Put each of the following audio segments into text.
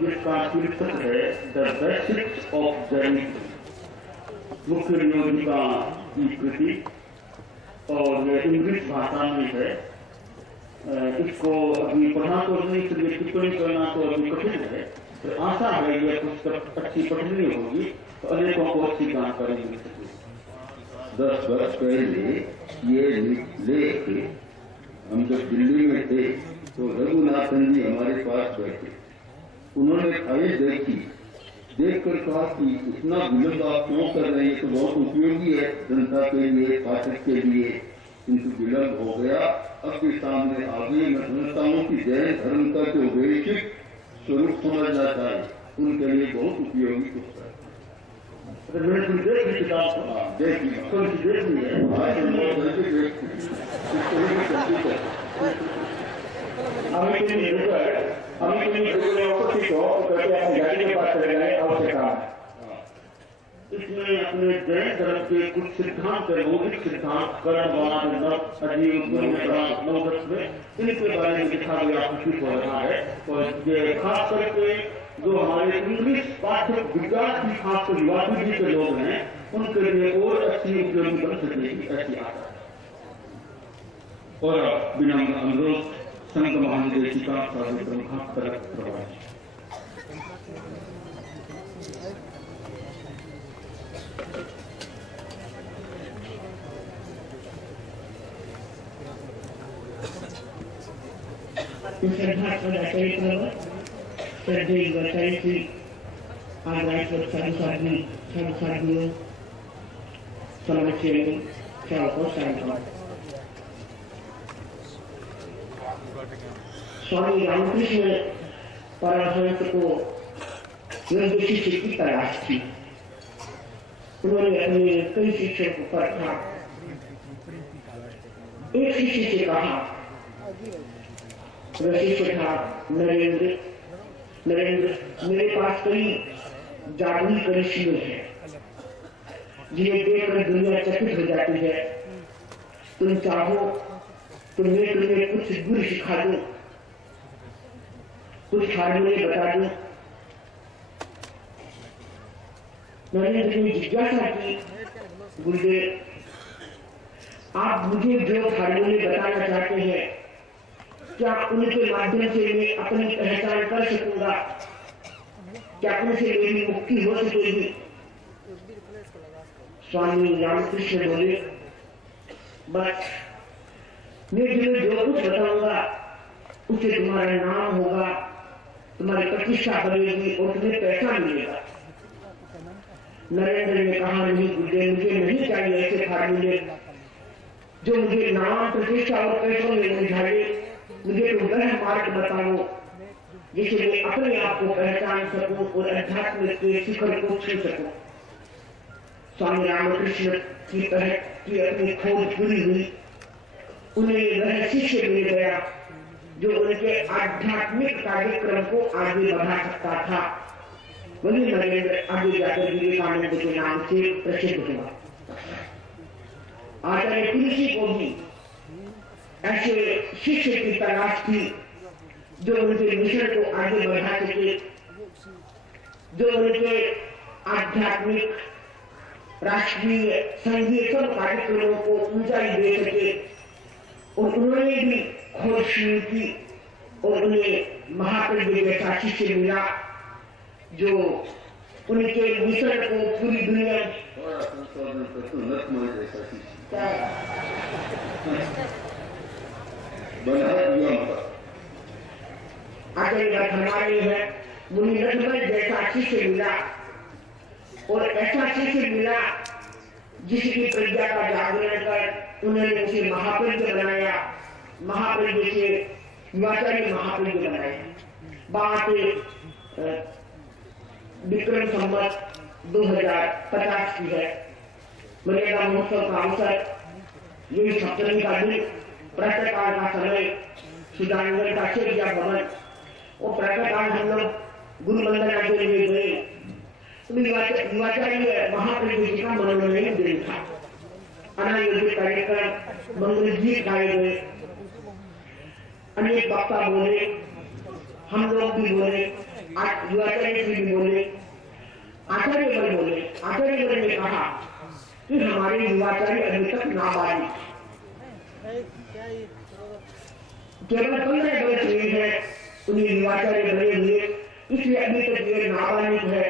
जिसका शीर्षक है द बेसिक्स ऑफ जैन, मुख्य नियोजिका की कृति और इंग्लिश भाषा में है। इसको अभी पढ़ना तो नहीं, इसलिए टिप्पणी करना तो अभी कठिन है, तो आशा है यह पुस्तक अच्छी पठनीय होगी तो अनेकों को अच्छी जानकारी मिल सकेगी। 10 वर्ष पहले ये लेख हम जब दिल्ली में थे तो रघुनाथन जी हमारे पास बैठे, उन्होंने फाइल देखी, देखकर कहा कि इतना विलंब आप क्यों कर रहे हैं, तो बहुत उपयोगी है जनता के लिए, पाठक के लिए, किंतु विलंब हो गया। अब भी सामने आ गई। मैं समझता हूँ कि जैन धर्म का जो वैश्विक स्वरूप समझना चाहिए, उनके लिए बहुत उपयोगी पुस्तक है। इसमें अपने जैन धर्म के कुछ सिद्धांत है, मौलिक सिद्धांत, कर्मवाद, अजीब नवदत्त में, इनके बारे में लिखा गया प्रस्तुत हो रहा है। और ये खास करके जो हमारे इंग्लिश पाठक विद्यार्थी, खासकर युवा पीढ़ी के लोग हैं, उनके लिए और अच्छी उपयोगी बन सकेगी ऐसी आशा है। और विनम्र अनुरोध संघ महानिदेशिका साधु प्रमुख तरफ प्रभारी। स्वामी रामकृष्ण परमहंस को योग्य शिष्य की तलाश थी। उन्होंने अपने कई शिष्यों को परखा। एक शिष्य से कहा, वह शिष्य था नरेंद्र, मेरे पास कई जादुई करिश्मे हैं जिन्हें देखकर दुनिया चकित हो जाती है। तुम चाहो तो मैं तुम्हें कुछ गुर सिखा दूं, कुछ फार्मूले बता दूं। नरेंद्र ने जिज्ञासा की, गुरुदेव आप मुझे जो फार्मूले बताना चाहते हैं, क्या उनके माध्यम से मैं अपनी पहचान कर सकूंगा? क्या उनसे मेरी मुक्ति हो सकेगी? स्वामी रामकृष्ण बोले, बस मैं तुम्हें जो कुछ बताऊंगा उससे तुम्हारा नाम होगा, तुम्हारी प्रतिष्ठा बढ़ेगी और तुम्हें पैसा मिलेगा। नरेंद्र ने कहा, नहीं गुरुदेव, मुझे नहीं चाहिए ऐसे फार्मूले जो मुझे नाम, प्रतिष्ठा और पैसों में उलझाए। मुझे तो वह मार्ग बताओ जिसे मैं अपने आप को पहचान सकूं और अध्यात्म के शिखर को छू सकूं। स्वामी रामकृष्ण की अपनी खोज पूरी हुई। उन्हें वह शिष्य मिल गया जो उनके आध्यात्मिक कार्यक्रम को आगे बढ़ा सकता था। वही नरेंद्र आगे जाकर विवेकानंद के नाम से प्रसिद्ध हुआ। आचार्य तुलसी को भी ऐसे शिष्य की तलाश थी जो उनके मिशन को आगे बढ़ा सके, जो उनके आध्यात्मिक, राष्ट्रीय, संघीय सब कार्यक्रमों को ऊंचाई दे सके। और उन्होंने भी खोज शुरू की और उन्हें महाप्रज्ञ जैसा शिष्य मिला जो उनके मिशन को पूरी दुनिया आचार्य हमारे है, मुनि नटमय जैसा शिष्य मिला और ऐसा शिष्य मिला जिसकी प्रज्ञा का जागरण कर उन्होंने उसे महाप्रज्ञ बनाया। महाप्रज्ञ से युवाचार्य महाप्रज्ञ बनाए। बात विक्रम संवत 2050 की है। मर्यादा महोत्सव का अवसर, यही सप्तमी का दिन, प्रातःकाल का समय, सुजानगढ़ का शेरिया भवन और प्रातःकाल हम लोग गुरु वंदना के लिए गए। युवाचार्य महाप्रज्ञ जी का मनोरंजन दिन था। अनायोजित कार्यक्रम, मंगल गीत गाए गए, अनेक वक्ता बोले, हम लोग भी बोले। युवाचार्य श्री भी बोले, आचार्य बल बोले। आचार्य बल ने कहा कि हमारे युवाचार्य अभी तक नाबालिग, केवल 15 वर्ष हुए हैं उन्हें युवाचार्य बने हुए, इसलिए अभी तक ये नाबालिग है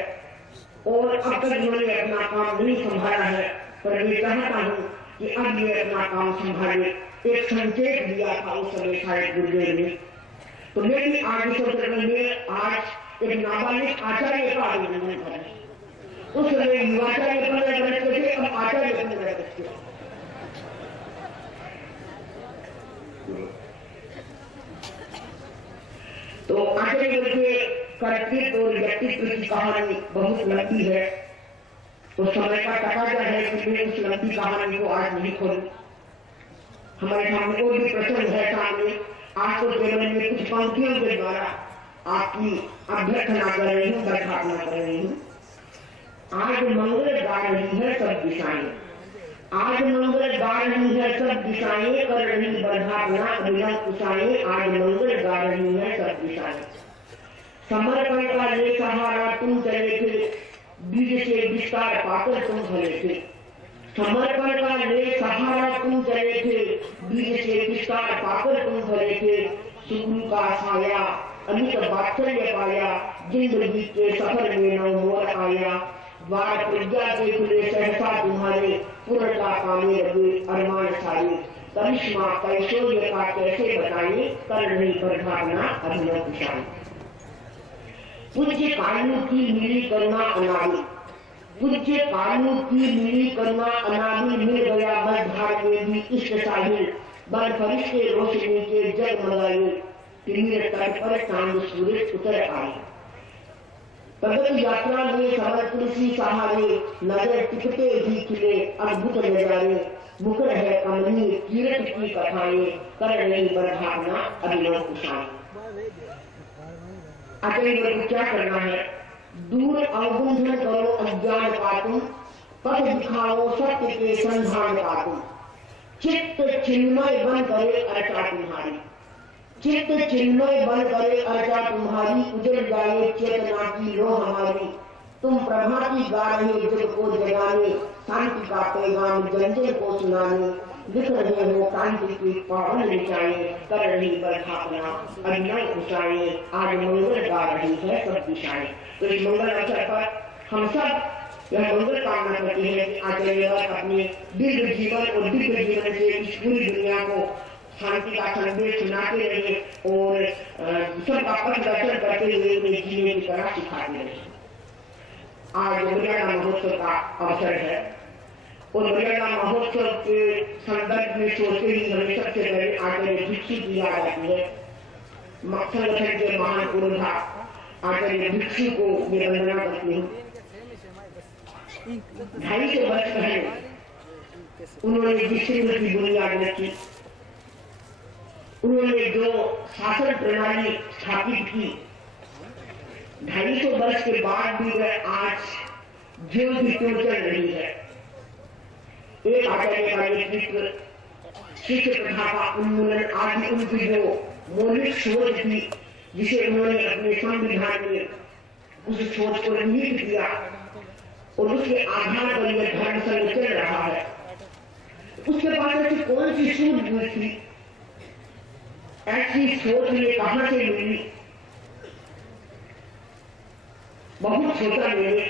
और अब तक उन्होंने अपना काम नहीं संभाला है। पर मैं चाहता हूँ कि अब ये अपना काम संभाले। एक संकेत दिया था उस समय शायद गुरुदेव ने, तो मैं भी आज इस अवसर में आज एक नाबालिग आचार्य का अभिनंदन करें। उस समय युवाचार्य 15 वर्ष के थे, अब आचार्य 15 वर्ष के। तो आचार्य के कर्तृत्व और व्यक्तित्व की कहानी बहुत लंबी है, तो समय का तकाजा है कि मैं उस लंबी कहानी को आज नहीं खोलूं। हमारे सामने और भी प्रसंग है सामने। आज तो केवल में कुछ पंक्तियों के द्वारा आपकी अभ्यर्थना कर रही हूँ, बरखाना कर रही हूँ। आज मंगल गा रही है सब दिशाएं, आज मंगल गा रही है सब दिशाएं, कर रही बरखाना अभिनव उषाएं, आज मंगल गा रही है सब दिशाएं। समर्पण का ले सहारा तुम चले थे, बीज से विस्तार पाकर तुम भले थे। समर्पण का ले सहारा तुम चले थे, बीज से विस्तार पाकर तुम भले थे। सुगु का छाया अमित वात्सल्य पाया, जिंदगी के सफर में नव मोर आया। द्वार प्रज्ञा के खुले सहसा तुम्हारे, पूर्णता पाने लगे अरमान सारे। करिश्मा कैशोर्य का कैसे बताए, कर रही बरखाना अभिनव उषाएं। पूज्य कालू की मिली करुणा अनादि, पूज्य कालू की मिली करुणा अनादि। मिल गया मझधार में भी इष्ट साहिल, बन फरिश्ते रोशनी के जगमगाए। तिमिर तट पर चांद सूरज उतर आए। प्रगत यात्रा में समर तुलसी सहारे, नजर टिकते ही खिले अद्भुत नजारे। मुकर है कमली कीरत की कथाएं, कर रही बरखाना अभिनव उषाएं। आचार्य को क्या करना है? दूर अवगुंठन करो अज्ञान का तुम, पथ दिखाओ सत्य के संधान का तुम। चित्त चिन्मय बन करे अर्चा तुम्हारी, चित्त चिन्मय बन करे अर्चा तुम्हारी। उजल जाए चेतना की लो हमारी, तुम प्रभाती गा रहे जग को जगाने। शांति का पैगाम जन जन को सुनाने, लिख रहे हो क्रांति की पावन ऋचाएं। कर रही बरखाना अभिनव उषाएं, आज मंगल गा रही है सब दिशाएं। तो इस मंगल अवसर पर हम सब यह मंगल कामना करते हैं कि आचार्य अपने दीर्घ जीवन और दिव्य जीवन से इस पूरी दुनिया को शांति का संदेश सुनाते रहे और सबका पथ दर्शन करते हुए उन्हें जीने की तरह सिखाते रहे। आज मर्यादा महोत्सव का अवसर है और मर्यादा महोत्सव के संदर्भ में सोचते ही हमें सबसे पहले आचार्य भिक्षु की याद आती है। संगठन के महान पुरोधा आचार्य भिक्षु को मैं वंदना करती हूँ। 250 वर्ष पहले उन्होंने विश्व की बुनियाद रखी। उन्होंने जो शासन प्रणाली स्थापित की, 250 वर्ष के बाद भी वह आज जो भी क्यों चल रही है। एक आचार्य का नेतृत्व, शिष्य प्रथा का उन्मूलन आदि उनकी जो मौलिक सोच थी, जिसे उन्होंने अपने संविधान में उस सोच को निहित किया और उसके आधार पर यह धर्म संघ चल रहा है। उसके पास ऐसी कौन सी सूझबूझ थी, ऐसी सोच ने कहां से मिली? बहुत सोचा मैंने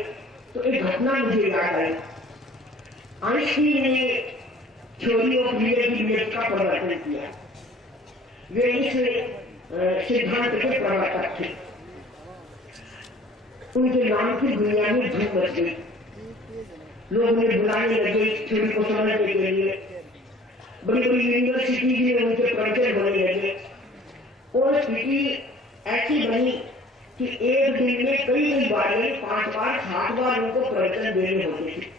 तो एक घटना मुझे याद आई। आइंस्टीन ने थ्योरी ऑफ रिलेटिविटी का प्रवर्तन किया। वे इस सिद्धांत के प्रवर्तक थे। उनके नाम की दुनिया में धूम मच गई। लोग उन्हें बुलाने लगे थ्योरी को समझने के लिए। बड़ी बड़ी यूनिवर्सिटी में उनके प्रवचन होने लगे और स्थिति ऐसी बनी कि एक दिन में कई बार 5 बार 7 बार उनको प्रवचन देने होते थे।